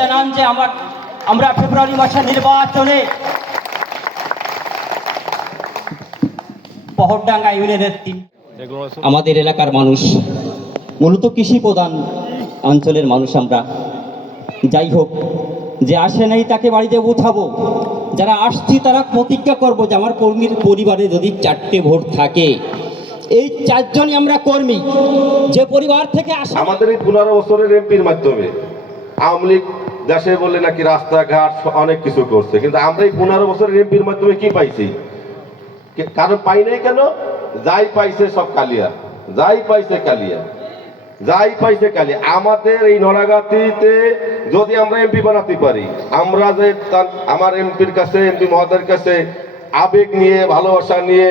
জানান যে আমার ফেব্রুয়ারি মাসের নির্বাচনে পহরডাঙ্গা ইউনিয়নের আমাদের এলাকার মানুষ, মূলত কৃষি প্রধান অঞ্চলের মানুষ আমরা। যাই হোক, যে আসে নাই তাকে বাড়িতে উঠাবো। যারা আসছি তারা প্রতিজ্ঞা করব যে আমার কর্মীর পরিবারে যদি চারটে ভোট থাকে এই চারজনই আমরা কর্মী। যে পরিবার থেকে আসা আমাদের এই পনেরো বছরের এমপির মাধ্যমে আওয়ামী লীগ দেশে বলে নাকি রাস্তাঘাট অনেক কিছু করছে। কিন্তু আমরা এই পনেরো বছরের এমপির মাধ্যমে কি পাইছি? কারণ পাই নাই কেন? যাই পাইছে সব কালিয়া। যাই পাইছে কালিয়া। যাই পাইছে কালিয়া। আমাদের এই নড়াগাতিতে যদি আমরা এমপি বানাতে পারি, আমরা যে আমার এমপির কাছে, এমপি মহোদয়ের কাছে আবেগ নিয়ে, ভালোবাসা নিয়ে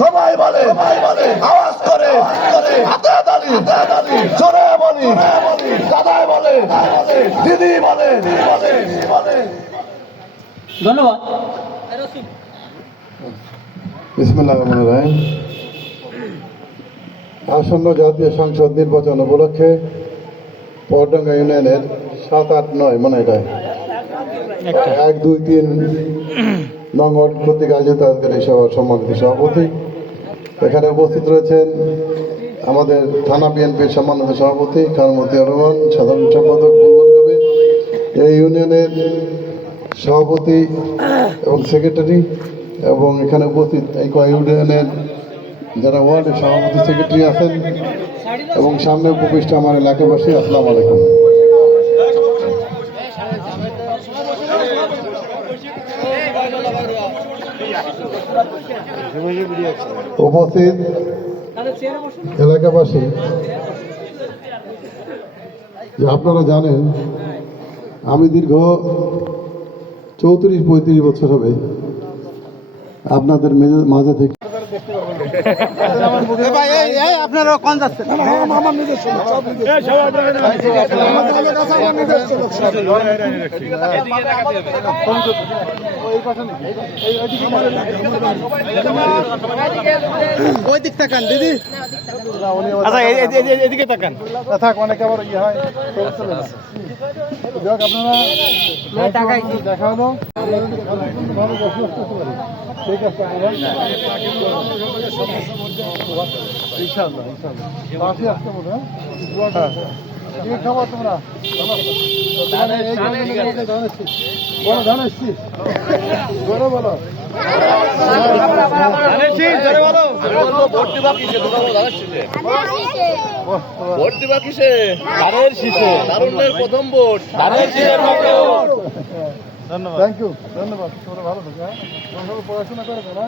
সবাই বলে আওয়াজ করে হাতে জোরে বলি দাদাই বলে দিদি বলে ধন্যবাদ। বিসমুল্লাহ রহমান রাহিম। আসন্ন জাতীয় সংসদ নির্বাচন উপলক্ষে পরডাঙ্গা ইউনিয়নের সাত আট নয় মানে এটা। এক দুই তিন। নং ওয়ার্ড কর্তৃক আজকের এই সভার সম্মানিত সভাপতি। এখানে উপস্থিত রয়েছেন আমাদের থানা বিএনপির সম্মানিত সভাপতি খানমতি রহমান সাধারণ সম্পাদক বুলবুল কবির এই ইউনিয়নের সভাপতি এবং সেক্রেটারি এবং এখানে উপস্থিত এই কয় ইউনিয়নের যারা ওয়ার্ডের সভাপতি, সেক্রেটারি আছেন এবং সামনে উপবিষ্ট আমার এলাকাবাসী, আসসালামু আলাইকুম। উপস্থিত এলাকাবাসী যে আপনারা জানেন আমি দীর্ঘ চৌত্রিশ পঁয়ত্রিশ বছর হবে আপনাদের মাঝে থেকে আচ্ছা এ- এ- এ- এদিকে তাকান থাক অনেক আবার ইয়ে হয় যাক আপনারা দেখা হলো ঠিক আছে ইনশাল্লাহ ইনশাল্লাহ আসতে বলো হ্যাঁ। কি তোমরা। বলো বলো। বলো। ভোট দিবা কিসে? ধানের শীষে। দারুণের প্রথম ভোট। ধানের ধন্যবাদ। থ্যাংক ইউ ধন্যবাদ। তোমরা ভালো থাকো হ্যাঁ? পড়াশোনা করে না